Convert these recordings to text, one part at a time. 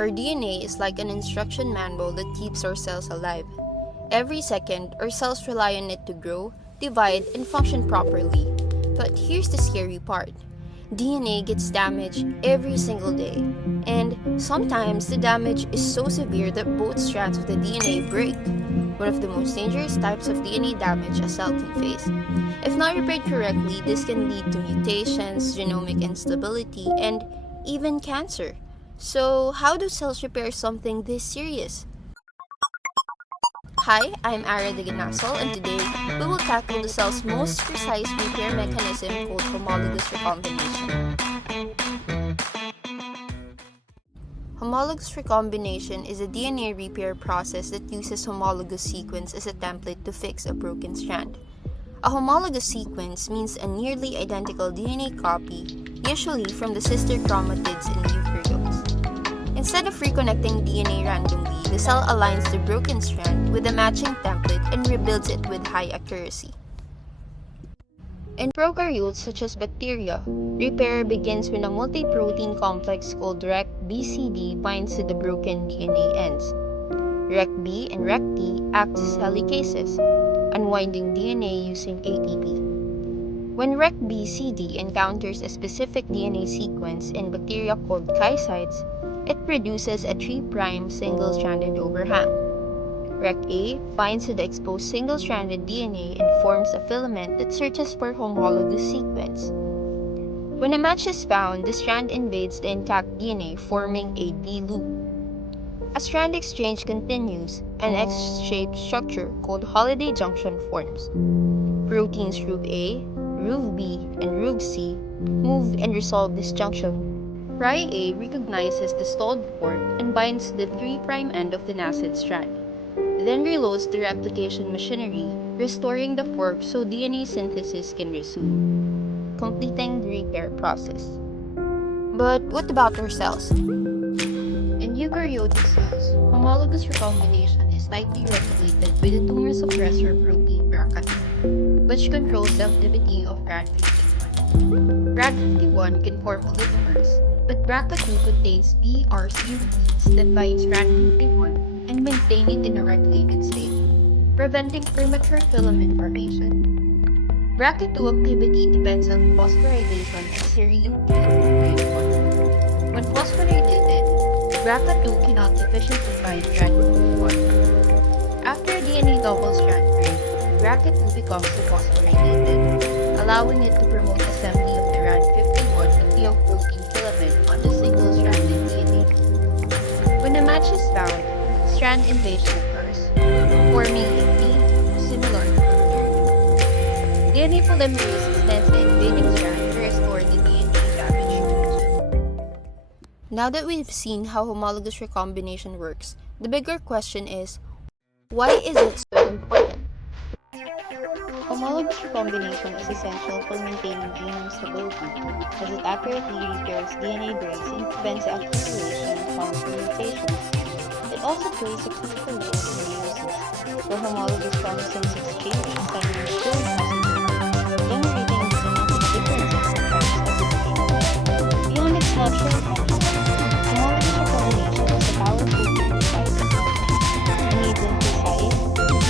Our DNA is like an instruction manual that keeps our cells alive. Every second, our cells rely on it to grow, divide, and function properly. But here's the scary part. DNA gets damaged every single day. And sometimes the damage is so severe that both strands of the DNA break. One of the most dangerous types of DNA damage a cell can face. If not repaired correctly, this can lead to mutations, genomic instability, and even cancer. So, how do cells repair something this serious? Hi, I'm Ara de Ganasol, and today we will tackle the cell's most precise repair mechanism called homologous recombination. Homologous recombination is a DNA repair process that uses homologous sequence as a template to fix a broken strand. A homologous sequence means a nearly identical DNA copy, usually from the sister chromatids in eukaryotes. Instead of reconnecting DNA randomly, the cell aligns the broken strand with a matching template and rebuilds it with high accuracy. In prokaryotes such as bacteria, repair begins when a multi-protein complex called REC-BCD binds to the broken DNA ends. REC-B and REC-T act as helicases, unwinding DNA using ATP. When REC-BCD encounters a specific DNA sequence in bacteria called chysites, it produces a 3' single-stranded overhang. REC-A binds to the exposed single-stranded DNA and forms a filament that searches for homologous sequence. When a match is found, the strand invades the intact DNA, forming a D-loop. A strand exchange continues, an X-shaped structure called holiday junction forms. Proteins RUB-A, RUB-B, and RUB-C move and resolve this junction. RI-A recognizes the stalled fork and binds to the 3' end of the nascent strand, then reloads the replication machinery, restoring the fork so DNA synthesis can resume, completing the repair process. But what about our cells? In eukaryotic cells, homologous recombination is tightly regulated by the tumor suppressor protein BRCA2, which controls the activity of RAD51. RAD51 can form oligomers, but BRCA2 contains BRC repeats that binds RAD51 and maintain it in a regulated state, preventing premature filament formation. BRCA2 activity depends on phosphorylation of serine BRCA1. When phosphorylated, BRCA2 cannot efficiently bind RAD51. After DNA double-strand break, BRCA2 becomes dephosphorylated, allowing it to promote assembly of the RAD51 nuclear protein filament on the single-stranded DNA. When a match is found, strand invasion occurs, forming a T similar to DNA polymerase extends the invading strand to restore the DNA damaged region. Now that we've seen how homologous recombination works, the bigger question is, why is it so important? Homologous recombination is essential for maintaining genome stability, as it accurately repairs DNA breaks and prevents the accumulation of harmful mutations. It also plays a crucial role in meiosis, where homologous chromosomes exchange inside the maturing possible, generating the genetic differences in types of the DNA. Beyond its natural function, homologous recombination is a powerful tool for biotechnology, enabling precise,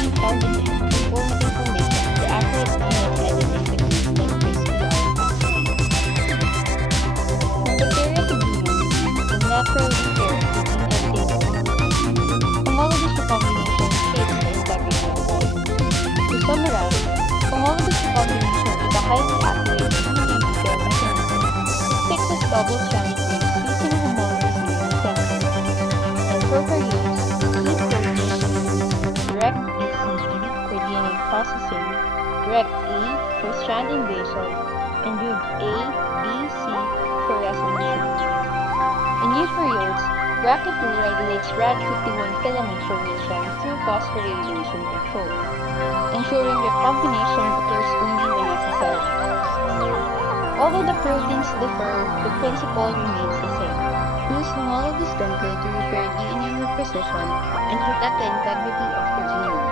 deep-targeted, informative information for accurate genetic editing techniques like CRISPR. From bacteria to humans, the natural repair of the gene editing techniques, homologous recombination shapes the integrity of life. To summarize, homologous recombination is a highly accurate DNA repair mechanism that fixes double-stranded breaks using homologous DNA templates. In prokaryotes, key proteins REC-BCD for DNA processing, REC-A for strand invasion, and RUB-A, B, C for resolution. In eukaryotes, BRCA2 regulates RAD51 filament formation through phosphorylation control, ensuring recombination occurs only when necessary. Although the proteins differ, the principle remains the same. Use homologous template to repair DNA with precision and protect the integrity of the genome.